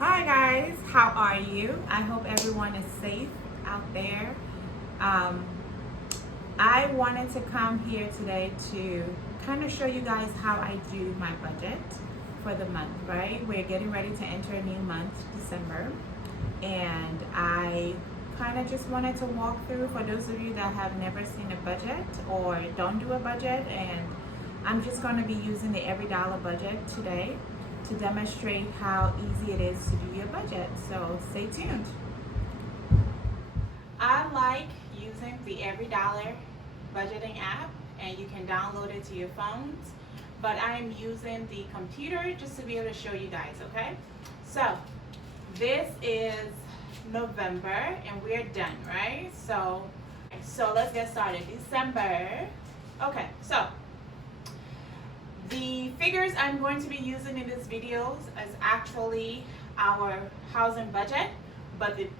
Hi guys, how are you? I hope everyone is safe out there. Um, I wanted to come here today to kind of show you guys how I do my budget for the month, right? We're getting ready to enter a new month, December, and I kind of just wanted to walk through for those of you that have never seen a budget or don't do a budget, and I'm just going to be using the EveryDollar budget today to demonstrate how easy it is to do your budget. So stay tuned. I like using the EveryDollar budgeting app, and you can download it to your phones, but I'm using the computer just to be able to show you guys, okay? So this is November and we're done, right? So let's get started. December. Okay, so the figures I'm going to be using in this video is actually our housing budget, but the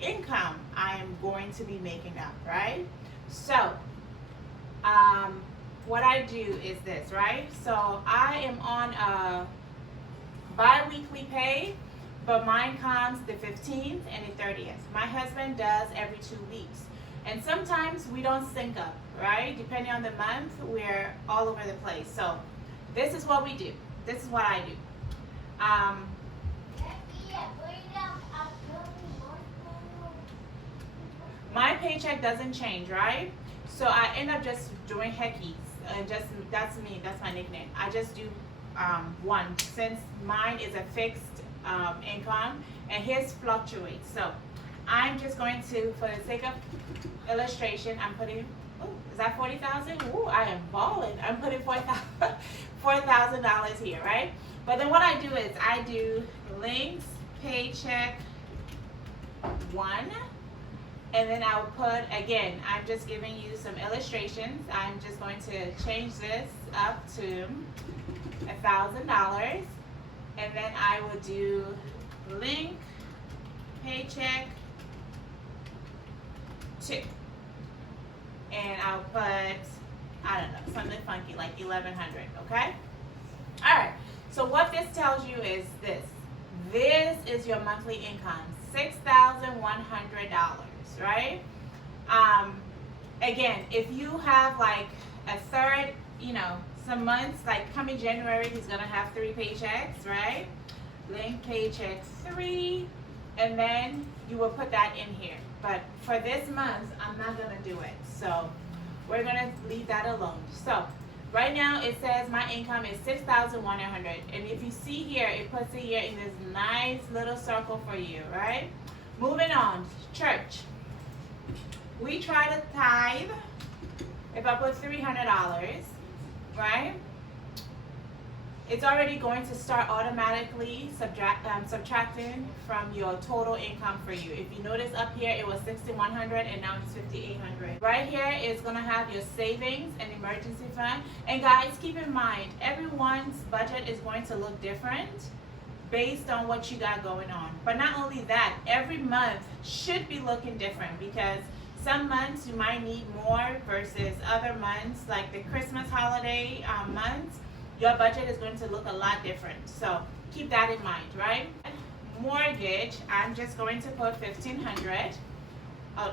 income, I am going to be making up, right? So, what I do is this, right? So I am on a bi-weekly pay, but mine comes the 15th and the 30th. My husband does every 2 weeks. And sometimes we don't sync up, right? Depending on the month, we're all over the place. So this is what we do. This is what I do. My paycheck doesn't change, right? So I end up just doing heckies. That's me. That's my nickname. I just do one, since mine is a fixed income and his fluctuates. So I'm just going to, for the sake of illustration, I'm putting, oh, is that 40,000? Ooh, I am balling. I'm putting $4,000 here, right? But then what I do is I do links, paycheck, one, and then I'll put, again, I'm just giving you some illustrations. I'm just going to change this up to $1,000, and then I will do link, paycheck, 2, and I'll put, I don't know, something funky like 1,100, okay? All right, so what this tells you is this. This is your monthly income, $6,100, right? Again, if you have like a third, some months, like coming January, he's gonna have 3 paychecks, right? Link paycheck 3, and then you will put that in here. But for this month, I'm not gonna do it. So we're gonna leave that alone. So right now it says my income is $6,100, and if you see here, it puts it here in this nice little circle for you, right? Moving on, church. We try to tithe. If I put $300, right? It's already going to start automatically subtracting from your total income for you. If you notice up here, it was $6,100 and now it's $5,800. Right here is going to have your savings and emergency fund. And guys, keep in mind, everyone's budget is going to look different based on what you got going on. But not only that, every month should be looking different, because some months you might need more versus other months, like the Christmas holiday months. Your budget is going to look a lot different. So keep that in mind, right? Mortgage, I'm just going to put $1,500. Oh,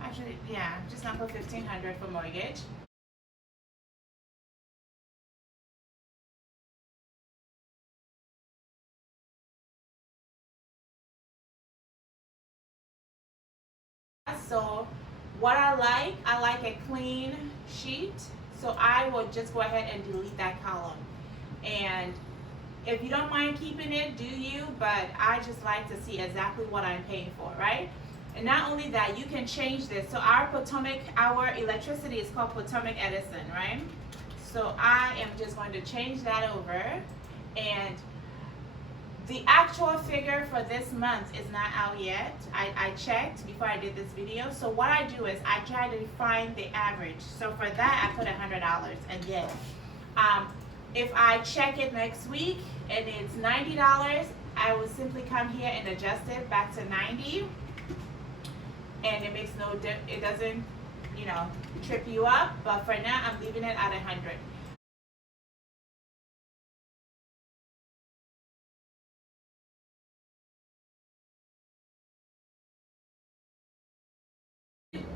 actually, yeah, I'm just gonna put $1,500 for mortgage. So what I like a clean sheet. So I will just go ahead and delete that column. And if you don't mind keeping it, do you? But I just like to see exactly what I'm paying for, right? And not only that, you can change this. So our electricity is called Potomac Edison, right? So I am just going to change that over. And the actual figure for this month is not out yet. I checked before I did this video. So what I do is I try to find the average. So for that, I put $100. Again, if I check it next week and it's $90, I will simply come here and adjust it back to 90. And it makes it doesn't, trip you up. But for now, I'm leaving it at 100.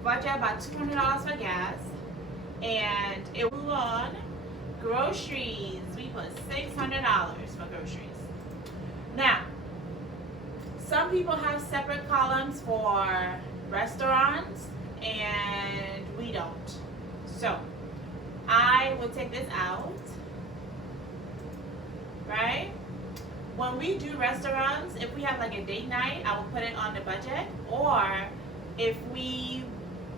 budget about $200 for gas, and it will on groceries. We put $600 for groceries. Now, some people have separate columns for restaurants, and we don't. So I will take this out, right? When we do restaurants, if we have like a date night, I will put it on the budget. Or if we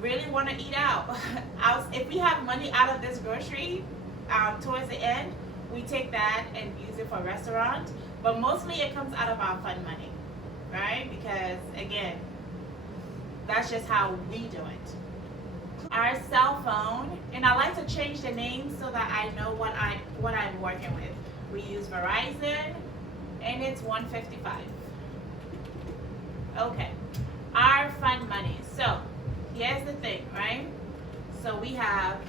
really want to eat out, if we have money out of this grocery towards the end, we take that and use it for restaurant. But mostly it comes out of our fund money, right? Because again, that's just how we do it. Our cell phone, and I like to change the name so that I know what I'm working with. We use Verizon, and it's $155. Okay, our fund money. So here's the thing, right? So we have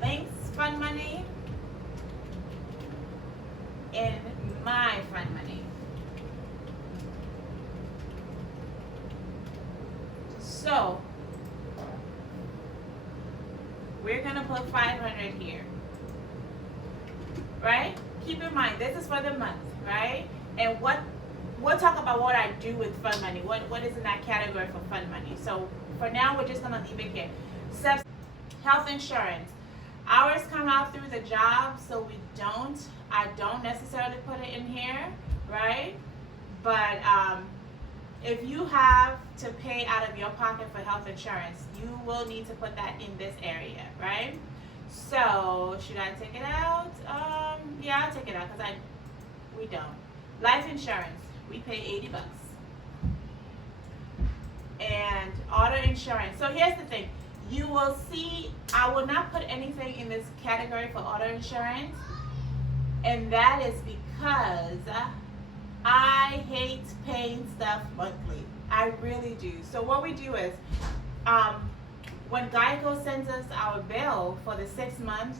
Link's fund money and my fund money. So we're gonna put 500 here, right? Keep in mind, this is for the month, right? And we'll talk about what I do with fund money. What is in that category for fund money? So for now, we're just gonna leave it here. Health insurance. Ours come out through the job, so I don't necessarily put it in here, right? But if you have to pay out of your pocket for health insurance, you will need to put that in this area, right? So should I take it out? Yeah, I'll take it out because we don't. Life insurance, we pay $80. And auto insurance. So here's the thing. You will see, I will not put anything in this category for auto insurance. And that is because I hate paying stuff monthly. I really do. So what we do is, when Geico sends us our bill for the 6 months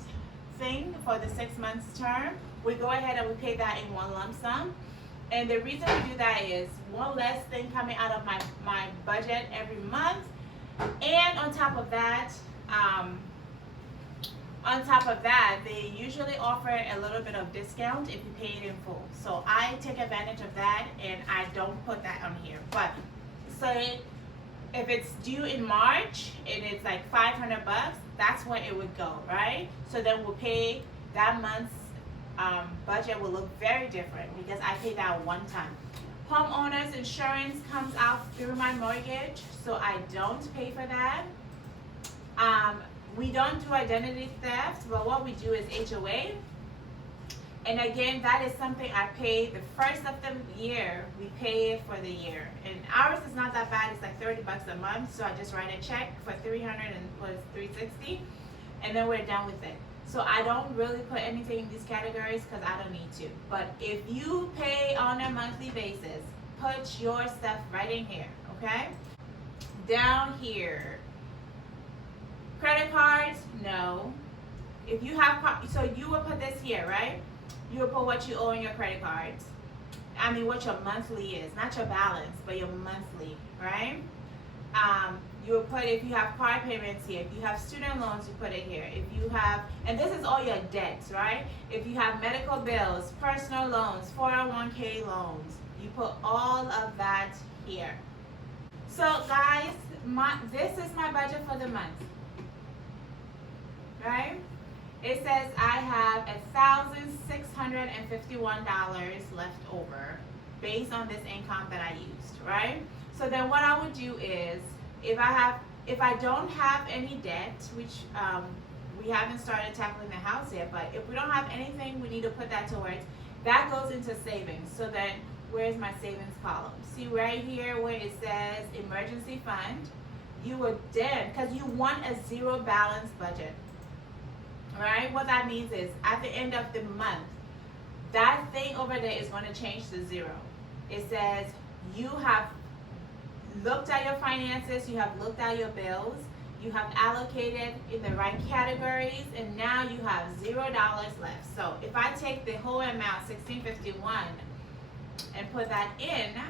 thing, for the 6 months term, we go ahead and we pay that in one lump sum. And the reason we do that is one less thing coming out of my budget every month. And on top of that, they usually offer a little bit of discount if you pay it in full. So I take advantage of that and I don't put that on here. But say if it's due in March and it's like $500, that's where it would go, right? So then we'll pay that month's budget will look very different because I pay that one time. Homeowners insurance comes out through my mortgage, so I don't pay for that. We don't do identity theft, but what we do is HOA. And again, that is something I pay the first of the year. We pay it for the year. And ours is not that bad. It's like $30 a month, so I just write a check for $360, and then we're done with it. So I don't really put anything in these categories because I don't need to. But if you pay on a monthly basis, put your stuff right in here, okay? Down here. Credit cards, no. If you have, so you will put this here, right? You will put what you owe on your credit cards. I mean, what your monthly is, not your balance, but your monthly, right? You will put, if you have car payments here, if you have student loans, you put it here. If you have, and this is all your debts, right? If you have medical bills, personal loans, 401k loans, you put all of that here. So guys, this is my budget for the month, right? It says I have $1,651 left over based on this income that I used, right? So then what I would do is, if I don't have any debt, which we haven't started tackling the house yet, but if we don't have anything we need to put that towards, that goes into savings. So then where's my savings column? See right here where it says emergency fund, you would then, because you want a zero balance budget, right? What that means is at the end of the month, that thing over there is going to change to zero. It says you have looked at your finances, you have looked at your bills, you have allocated in the right categories, and now you have $0 left. So if I take the whole amount, $1,651, and put that in,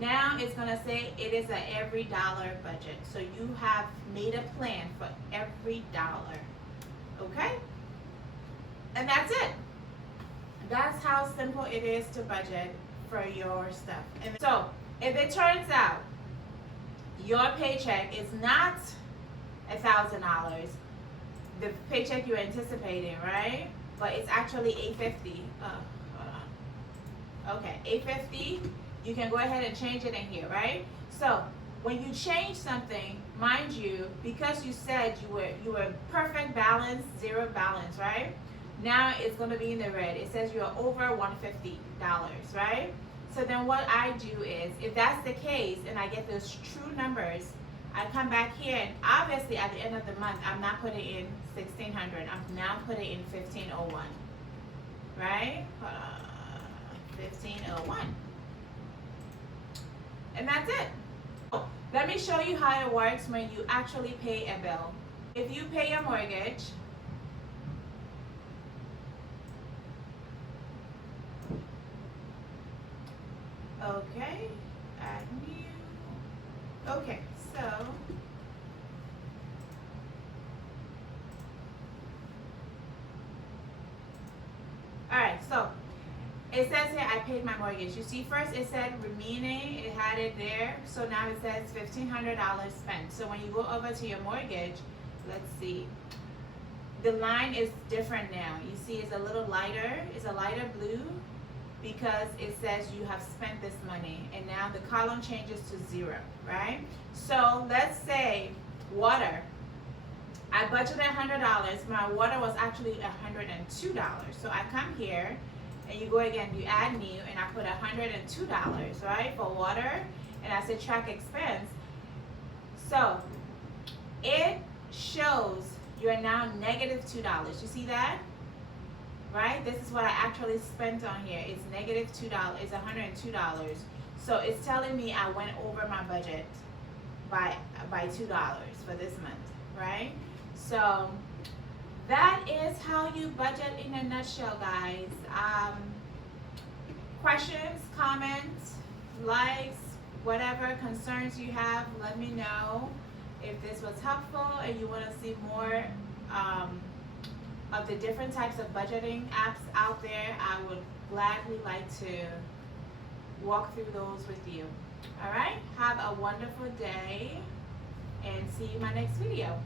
Now it's gonna say it is a EveryDollar budget. So you have made a plan for every dollar. Okay? And that's it. That's how simple it is to budget for your stuff. And so if it turns out your paycheck is not $1,000, the paycheck you're anticipating, right? But it's actually $850. Hold on. Okay, $850. You can go ahead and change it in here, right? So when you change something, mind you, because you said you were perfect balance, zero balance, right? Now it's going to be in the red. It says you're over $150, right? So then what I do is, if that's the case and I get those true numbers, I come back here and obviously at the end of the month, I'm not putting in $1,600. I'm now putting in $1,501, right? 1501. And that's it. Let me show you how it works when you actually pay a bill. If you pay a mortgage, okay, add new. Okay, so alright, so it says here I paid my mortgage. You see, first it said remaining, it had it there. So now it says $1,500 spent. So when you go over to your mortgage, let's see, the line is different now. You see, it's a little lighter. It's a lighter blue because it says you have spent this money, and now the column changes to zero, right? So let's say water. I budgeted $100. My water was actually $102. So I come here. And you go again, you add new, and I put $102, right, for water, and I said track expense. So it shows you're now negative $2. You see that? Right? This is what I actually spent on here. It's negative $2. It's $102. So it's telling me I went over my budget by $2 for this month, right? So that is how you budget in a nutshell, guys. Questions, comments, likes, whatever concerns you have, let me know. If this was helpful and you want to see more of the different types of budgeting apps out there, I would gladly like to walk through those with you. All right, have a wonderful day and see you in my next video.